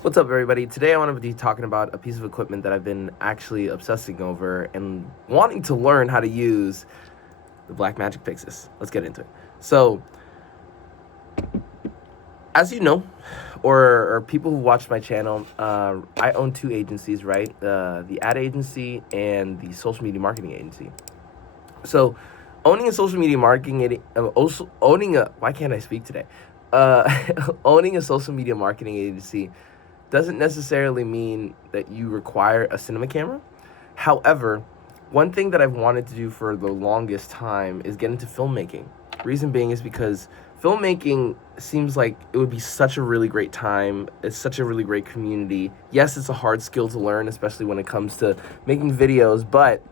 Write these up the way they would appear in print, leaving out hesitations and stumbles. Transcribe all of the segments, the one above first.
What's up, everybody? Today I want to be talking about a piece of equipment that I've been actually obsessing over and wanting to learn how to use, the Blackmagic Pyxis. Let's get into it. So, as you know, or people who watch my channel, I own two agencies, right? The ad agency and the social media marketing agency. So, owning a social media marketing, also owning a, why can't I speak today? Owning a social media marketing agency doesn't necessarily mean that you require a cinema camera. However, one thing that I've wanted to do for the longest time is get into filmmaking. Reason being is because filmmaking seems like it would be such a really great time. It's such a really great community. Yes, it's a hard skill to learn, especially when it comes to making videos, but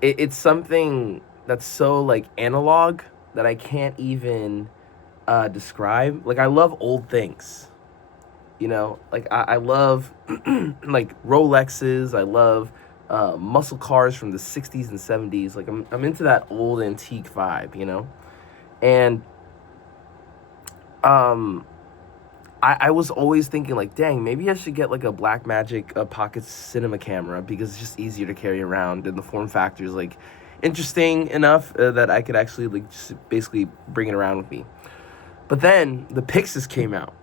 it's something that's so like analog that I can't even describe. Like, I love old things. Like I love like Rolexes. I love muscle cars from the 60s and 70s. Like I'm into that old antique vibe. And um, I was always thinking like, dang, maybe I should get like a Blackmagic pocket cinema camera because it's just easier to carry around, and the form factor is like interesting enough that I could actually like just basically bring it around with me. But then the Pyxis came out,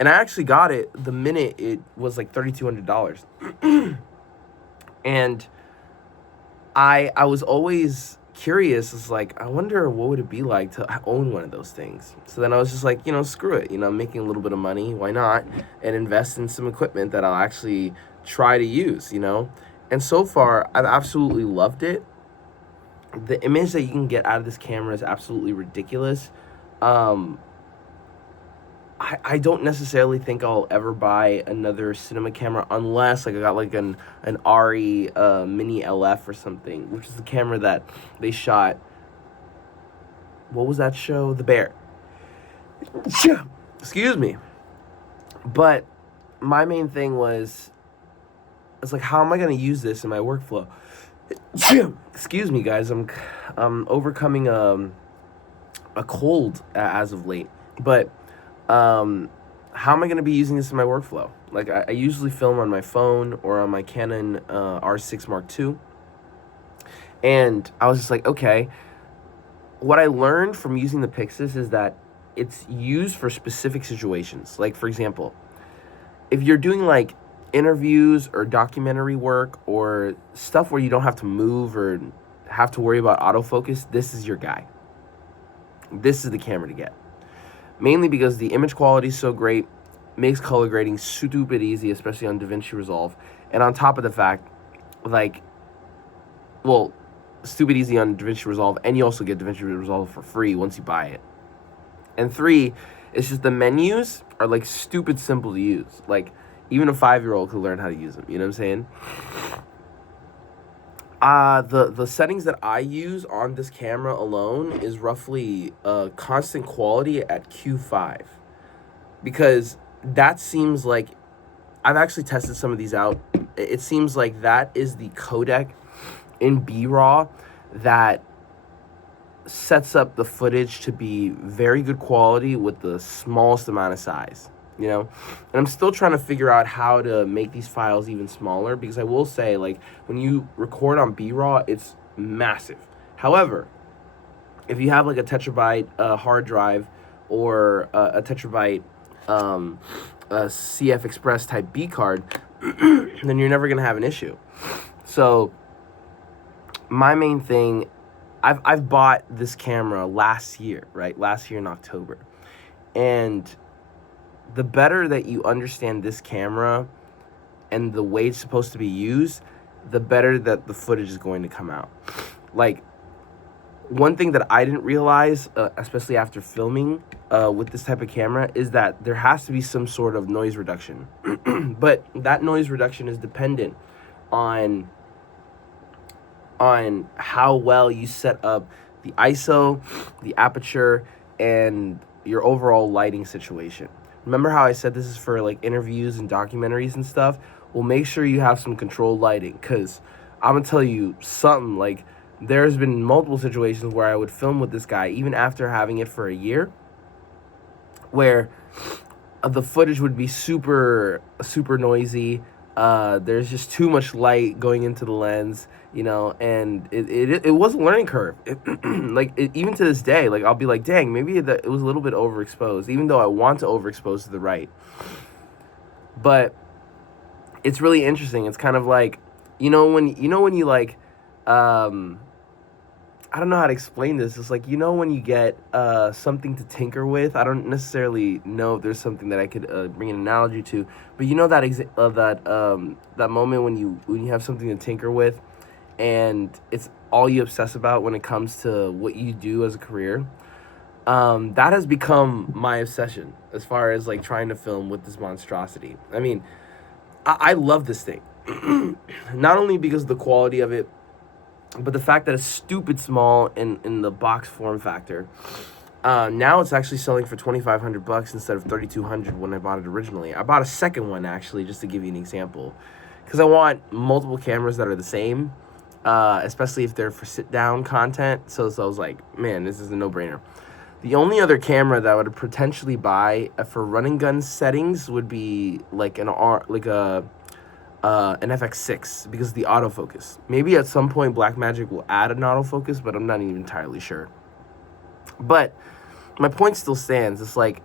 and I actually got it the minute it was like $3,200. And I was always curious. It's like, I wonder what would it be like to own one of those things. So then I was just like, screw it. I'm making a little bit of money. Why not? And invest in some equipment that I'll actually try to use. And so far, I've absolutely loved it. The image that you can get out of this camera is absolutely ridiculous. I don't necessarily think I'll ever buy another cinema camera unless like I got like an RE Mini LF or something, which is the camera that they shot. What was that show? The Bear. Excuse me. But my main thing was, it's like, how am I going to use this in my workflow? Excuse me, guys. I'm overcoming a cold as of late, but how am I going to be using this in my workflow? Like, I usually film on my phone or on my Canon R6 Mark II. And I was just like, okay, what I learned from using the Pyxis is that it's used for specific situations. Like, for example, if you're doing like interviews or documentary work or stuff where you don't have to move or have to worry about autofocus, this is your guy. This is the camera to get. Mainly because the image quality is so great, makes color grading stupid easy, especially on DaVinci Resolve. And on top of the fact, like, well, stupid easy on DaVinci Resolve, and you also get DaVinci Resolve for free once you buy it. And three, it's just the menus are like stupid simple to use. Like, even a 5-year-old could learn how to use them. You know what I'm saying? The settings that I use on this camera alone is roughly constant quality at Q5, because that seems like, I've actually tested some of these out. It seems like that is the codec in B-RAW that sets up the footage to be very good quality with the smallest amount of size. And I'm still trying to figure out how to make these files even smaller, because I will say, like, when you record on B-RAW, it's massive. However, if you have like a terabyte hard drive or a terabyte a CF Express type B card, then you're never gonna have an issue. So my main thing, I've bought this camera last year, right? Last year in October. And the better that you understand this camera and the way it's supposed to be used, the better that the footage is going to come out. Like, one thing that I didn't realize, especially after filming with this type of camera, is that there has to be some sort of noise reduction. But that noise reduction is dependent on how well you set up the ISO, the aperture, and your overall lighting situation. Remember how I said this is for like interviews and documentaries and stuff? Well, make sure you have some controlled lighting, because I'm gonna tell you something. Like, there's been multiple situations where I would film with this guy even after having it for a year, where the footage would be super noisy. There's just too much light going into the lens, you know, and it was a learning curve. Even to this day, like I'll be like, dang, maybe it was a little bit overexposed, even though I want to overexpose to the right. But it's really interesting. It's kind of like, when you like, I don't know how to explain this. It's like, when you get something to tinker with. I don't necessarily know if there's something that I could bring an analogy to, but that moment when you have something to tinker with, and it's all you obsess about when it comes to what you do as a career. That has become my obsession as far as like trying to film with this monstrosity. I mean, I love this thing, not only because of the quality of it, but the fact that it's stupid small in the box form factor. Now it's actually selling for $2,500 instead of $3,200 when I bought it originally. I bought a second one actually, just to give you an example, because I want multiple cameras that are the same, especially if they're for sit down content. So I was like, man, this is a no brainer. The only other camera that I would potentially buy for running gun settings would be like an FX6, because of the autofocus. Maybe at some point Blackmagic will add an autofocus, but I'm not even entirely sure. But my point still stands. It's like,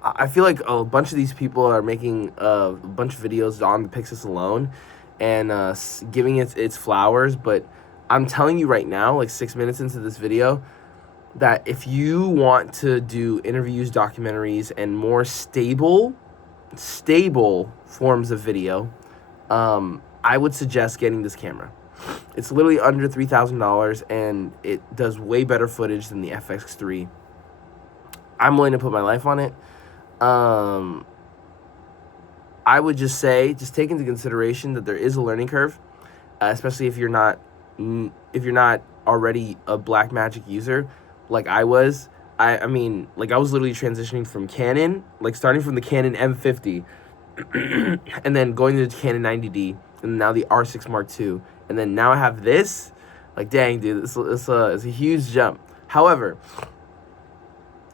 I feel like a bunch of these people are making a bunch of videos on the Pyxis alone and giving it its flowers. But I'm telling you right now, like 6 minutes into this video, that if you want to do interviews, documentaries, and more stable forms of video, I would suggest getting this camera. It's literally under $3,000, and it does way better footage than the FX3. I'm willing to put my life on it. I would just say, just take into consideration that there is a learning curve, especially if you're not already a Blackmagic user like I was. I mean, like, I was literally transitioning from Canon, like starting from the Canon M50, and then going to the Canon 90D, and now the R6 Mark II, and then now I have this. Like, dang, dude, it's a huge jump. However,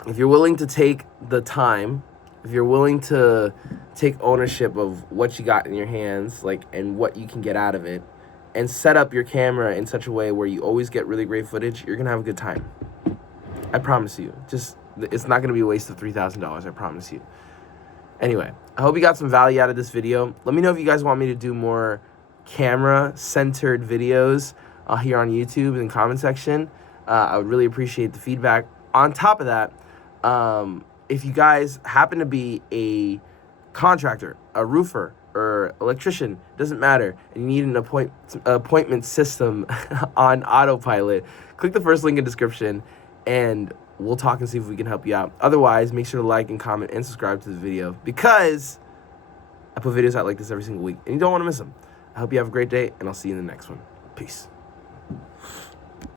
if you're willing to take the time, if you're willing to take ownership of what you got in your hands, like, and what you can get out of it, and set up your camera in such a way where you always get really great footage, you're gonna have a good time. I promise you. It's not going to be a waste of $3,000, I promise you. Anyway, I hope you got some value out of this video. Let me know if you guys want me to do more camera-centered videos here on YouTube in the comment section. I would really appreciate the feedback. On top of that, if you guys happen to be a contractor, a roofer, or electrician, doesn't matter, and you need an appointment system on autopilot, click the first link in the description, and we'll talk and see if we can help you out. Otherwise, make sure to like and comment and subscribe to the video, because I put videos out like this every single week, and you don't want to miss them. I hope you have a great day, and I'll see you in the next one. Peace.